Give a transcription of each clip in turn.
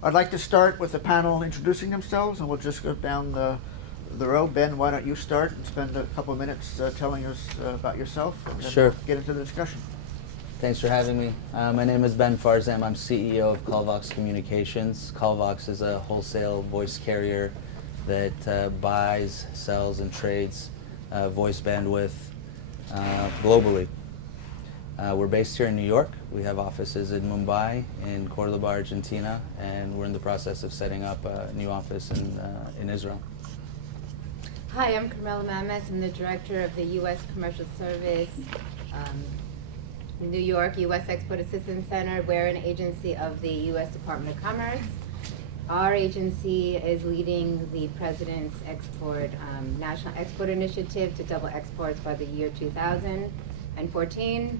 I'd like to start with the panel introducing themselves, and we'll just go down the row. Ben, why don't you start and spend a couple of minutes telling us about yourself, and then Sure. we'll get into the discussion. Thanks for having me. My name is Ben Farzam. I'm CEO of Callvox Communications. Callvox is a wholesale voice carrier that buys, sells, and trades voice bandwidth globally. We're based here in New York. We have offices in Mumbai, in Cordoba, Argentina, and we're in the process of setting up a new office in Israel. Hi, I'm Carmela Mames. I'm the director of the U.S. Commercial Service New York U.S. Export Assistance Center. We're an agency of the U.S. Department of Commerce. Our agency is leading the President's National Export Initiative to double exports by the year 2014.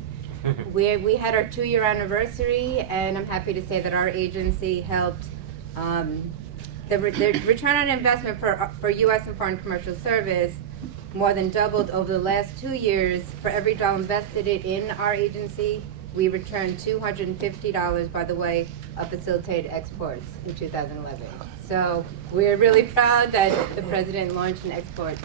We had our 2-year anniversary, and I'm happy to say that our agency helped the return on investment for U.S. and foreign commercial service more than doubled over the last 2 years. For every dollar invested in our agency, we returned $250 by the way of facilitated exports in 2011. So we're really proud that the President launched an export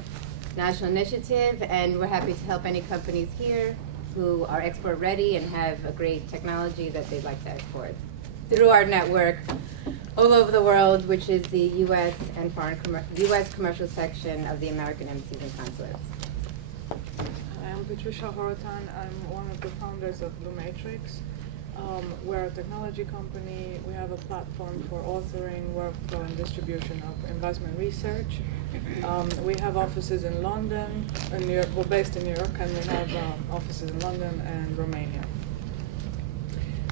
national initiative, and we're happy to help any companies here who are export ready and have a great technology that they'd like to export through our network all over the world, which is the U.S. and U.S. commercial section of the American embassies and consulates. I'm Patricia Horotan. I'm one of the founders of Blue Matrix. We're a technology company. We have a platform for authoring, workflow, and distribution of investment research. We have offices in London, in New York. We're based in New York, and we have offices in London and Romania.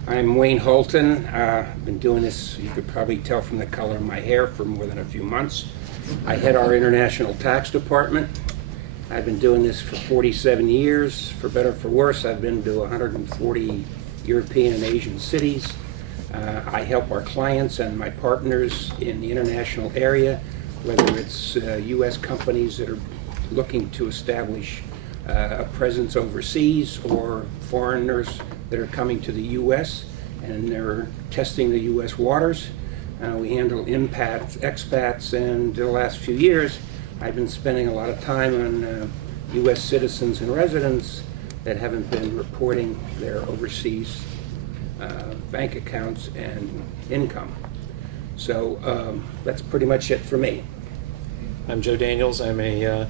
I'm Wayne Holton. I've been doing this, you could probably tell from the color of my hair, for more than a few months. I head our international tax department. I've been doing this for 47 years. For better or for worse, I've been to 140 European and Asian cities. I help our clients and my partners in the international area, whether it's U.S. companies that are looking to establish a presence overseas, or foreigners that are coming to the U.S. and they're testing the U.S. waters. We handle expats, and the last few years I've been spending a lot of time on U.S. citizens and residents that haven't been reporting their overseas bank accounts and income. So that's pretty much it for me. I'm Joe Daniels. I'm a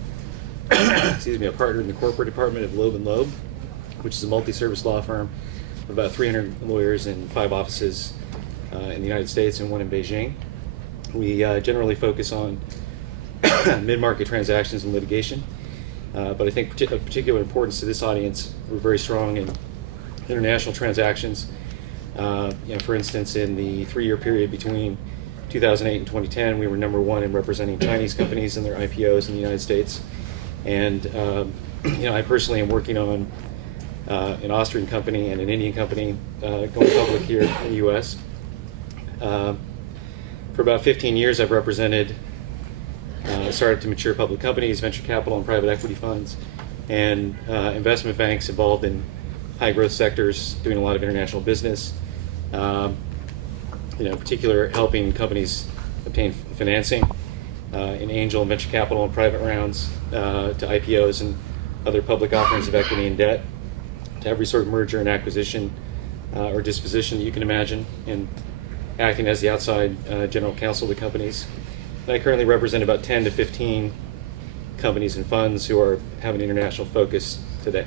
a partner in the corporate department of Loeb & Loeb, which is a multi-service law firm with about 300 lawyers and 5 offices in the United States and 1 in Beijing. We generally focus on mid-market transactions and litigation, but I think of particular importance to this audience, we're very strong in international transactions. For instance, in the 3-year period between 2008 and 2010, we were number 1 in representing Chinese companies in their IPOs in the United States. And I personally am working on an Austrian company and an Indian company going public here in the U.S. For about 15 years, I've represented startup to mature public companies, venture capital and private equity funds, and investment banks involved in high growth sectors, doing a lot of international business. In particular, helping companies obtain financing in angel and venture capital and private rounds, to IPOs and other public offerings of equity and debt, to every sort of merger and acquisition or disposition that you can imagine, and acting as the outside general counsel of the companies. And I currently represent about 10 to 15 companies and funds who have an international focus today.